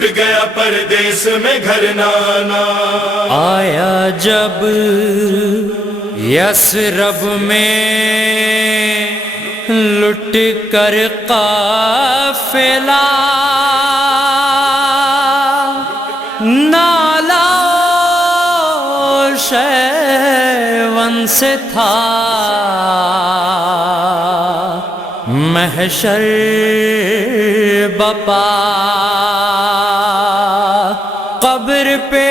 لٹ گیا پردیس میں گھر نانا، آیا جب یثرب میں لٹ کر قافلہ، نالا شیون سے تھا محشر بپا، قبر پہ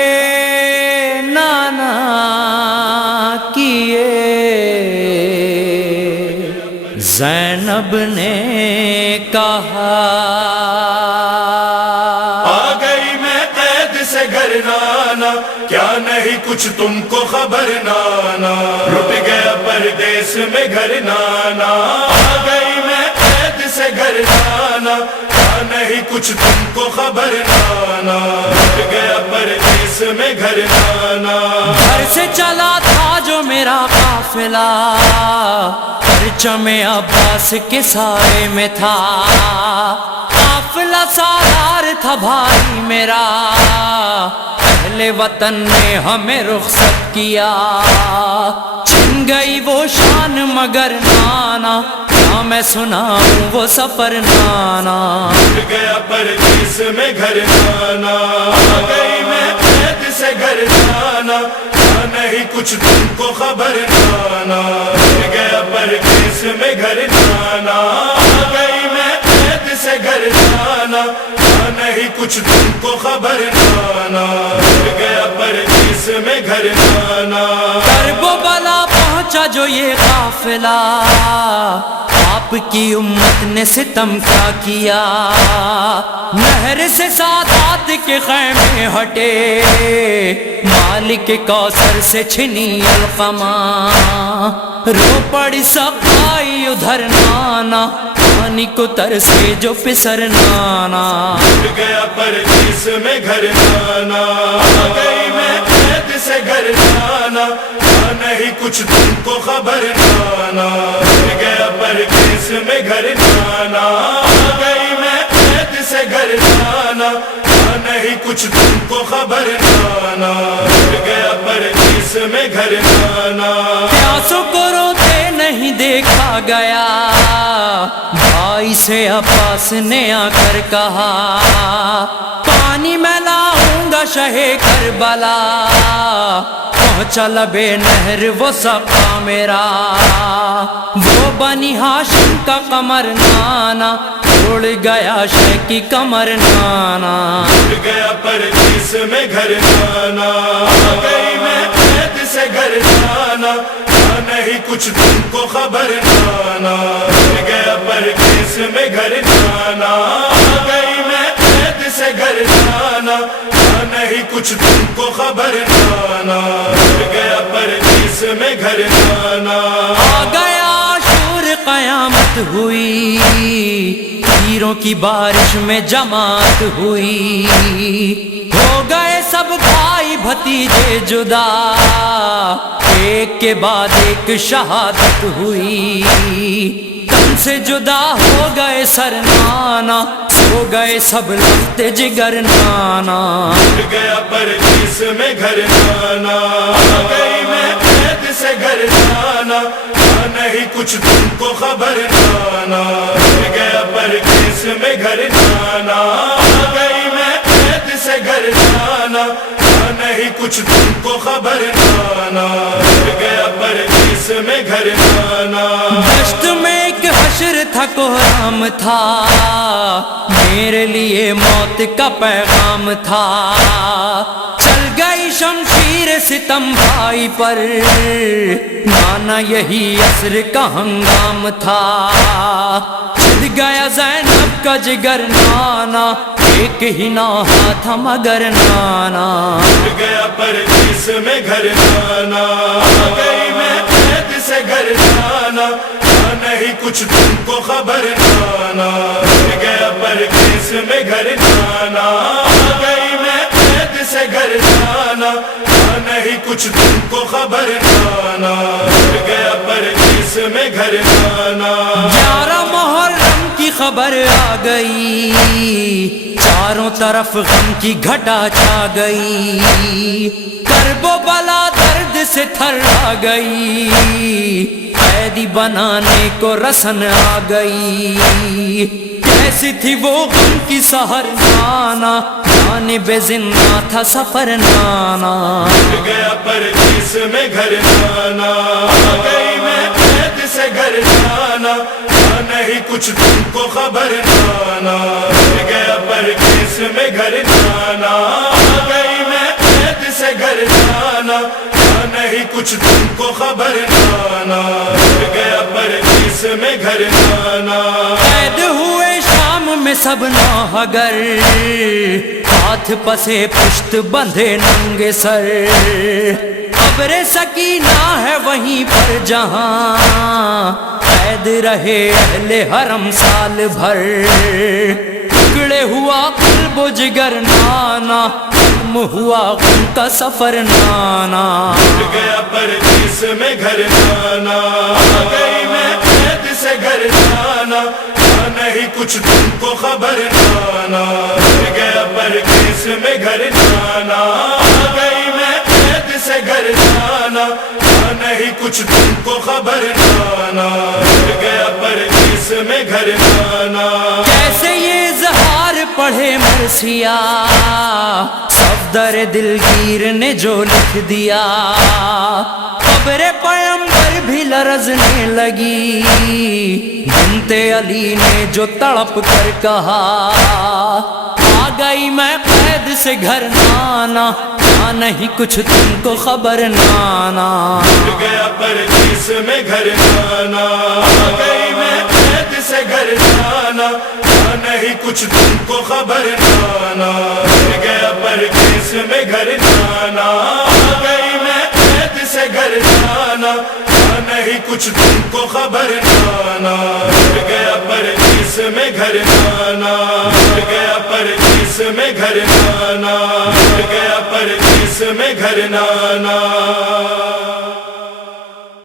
نانا کیے زینب نے کہا، آ گئی میں قید سے گھر نانا، کیا نہیں کچھ تم کو خبر نانا، لٹ گیا پردیس میں گھر نانا، آ گئی میں قید سے گھر نانا، کیا نہیں کچھ تم کو خبر نانا، لٹ گیا پردیس میں گھر نانا، گھر سے چلا تھا جو میرا قافلہ، پرچم عباس کے سائے میں تھا، قافلہ سالار تھا بھائی میرا، اہل وطن نے ہمیں رخصت کیا، چھن گئی وہ شان مگر نانا، کیا میں سناؤں وہ سفر نانا، لٹ گیا پردیس میں گھر نانا، آ گئی میں قید سے گھر نانا، کیا نہیں کچھ تم کو خبر نانا، لٹ گیا پردیس میں گھر نانا، آ گئی میں قید سے گھر نانا، کیا نہیں کچھ تم کو خبر نانا، لٹ گیا پردیس میں گھر نانا، کرب و بلا پہنچا جو یہ قافلہ، آپ کی امت نے ستم کیا، نہر سے سادات کے خیمے ہٹے، مالک کوثر سے چھنی القما، رو پڑی سقائی ادھر نانا، پانی کو ترسے جو پسر نانا، لٹ گیا پردیس میں گھر نانا، آ گئی میں قید سے گھر نانا، کیا نہیں کچھ تم کو خبر نانا، لٹ گیا پردیس میں گھر نانا، آ گئی میں قید سے گھر نانا، کیا نہیں کچھ تم کو خبر نانا، لٹ گیا پردیس میں گھر نانا، پیاسوں کو روتے نہیں دیکھا گیا، بھائی سے عباس نے آ کر کہا، پانی میں لاؤں گا شہ کربلا، پہنچا لبے نہر وہ سقا میرا، وہ بنی ہاشم کا قمر نانا، اڑ گیا شہ کی کمر نانا، لٹ گیا پردیس میں گھر نانا، آ گئی میں قید سے گھر نانا، کیا نہیں کچھ تم کو خبر نانا، لٹ گیا پردیس میں گھر نانا، آ گئی میں قید سے گھر نانا، کیا نہیں کچھ تم کو خبر نانا، لٹ گیا پردیس میں گھر نانا، آ گیا شور قیامت ہوئی، تیروں کی بارش میں جماعت ہوئی، ہو گئے سب بھائی بھتیجے جدا، ایک کے بعد ایک شہادت ہوئی، تن سے جدا ہو گئے سر نانا، سو گئے سب لخت جگر نانا، لٹ گیا پردیس میں گھر نانا، آ گئی میں قید سے گھر نانا، کیا نہیں کچھ تم کو خبر نانا، لٹ گیا پردیس میں گھر نانا، آ گئی میں قید سے گھر نانا، کیا نہیں کچھ تم کو خبر نانا، لٹ گیا پردیس میں گھر نانا، دشت میں ایک حشر تھا کوہرام تھا، میرے لیے موت کا پیغام تھا، چل گئی شمشیر ستم بھائی پر، مانا یہی عصر کا ہنگام تھا، چھد گیا زینب کا جگر نانا، ایک ہی نوحہ تھا مگر نانا، لٹ گیا پردیس میں گھر نانا، آ گئی میں قید سے گھر نانا، کیا نہیں کچھ تم کو خبر نانا، لٹ گیا پردیس میں گھر نانا، آ گئی میں قید سے گھر نانا، کیا نہیں کچھ تم کو خبر نانا، لٹ گیا پردیس میں گھر نانا، 11 محرم کی خبر آ گئی، چاروں طرف غم کی گھٹا چھا گئی، کرب و بلا درد سے تھرا گئی، قیدی بنانے کو رسن آ گئی، کیسی تھی وہ غم کی سحر نانا، جانب زندہ تھا سفر نانا، گیا پردیس میں گھر نانا، گئی میں قید سے گھر نانا، نہیں کچھ تم کو خبر نانا، گیا پردیس میں گھر نانا، گئی میں قید سے گھر نانا، نہیں کچھ تم کو خبر نانا، گیا پردیس میں گھر نانا، قید ہوئے شام میں سب ناہگر، ہاتھ پسے پشت بندھے ننگے سر، قبر سکینہ ہے وہیں پر جہاں قید رہے اہل حرم سال بھر، ٹکڑے ہوا قلب و جگر نانا، ختم ہوا غم کا سفر نانا، گیا پردیس میں گھر نانا، گئی میں قید سے گھر نانا، نہیں کچھ تم کو خبر نانا، گیا پردیس میں گھر نانا، گئی میں قید سے گھر نانا، نہیں کچھ تم کو خبر نانا، گیا پردیس میں گھر نانا، کیسے یہ اظہار پڑھے مرثیہ صفدر دلگیر نے جو لکھ دیا، قبر پیغمبر بھی لرزنے لگی، بنت علی نے جو تڑپ کر کہا، آ گئی میں قید سے گھر نانا، نہیں کچھ تم کو خبر نانا، گیا پردیس میں گھر نانا، گئی میں قید سے گھر نانا، نہیں کچھ تم کو خبر نانا، گیا پردیس میں گھر نانا، گئی میں قید سے گھر نانا، نہیں کچھ تم کو خبر نانا، گیا پردیس میں گھر نانا، گیا پردیس میں گھر نانا، گیا پردیس میں گھر نانا۔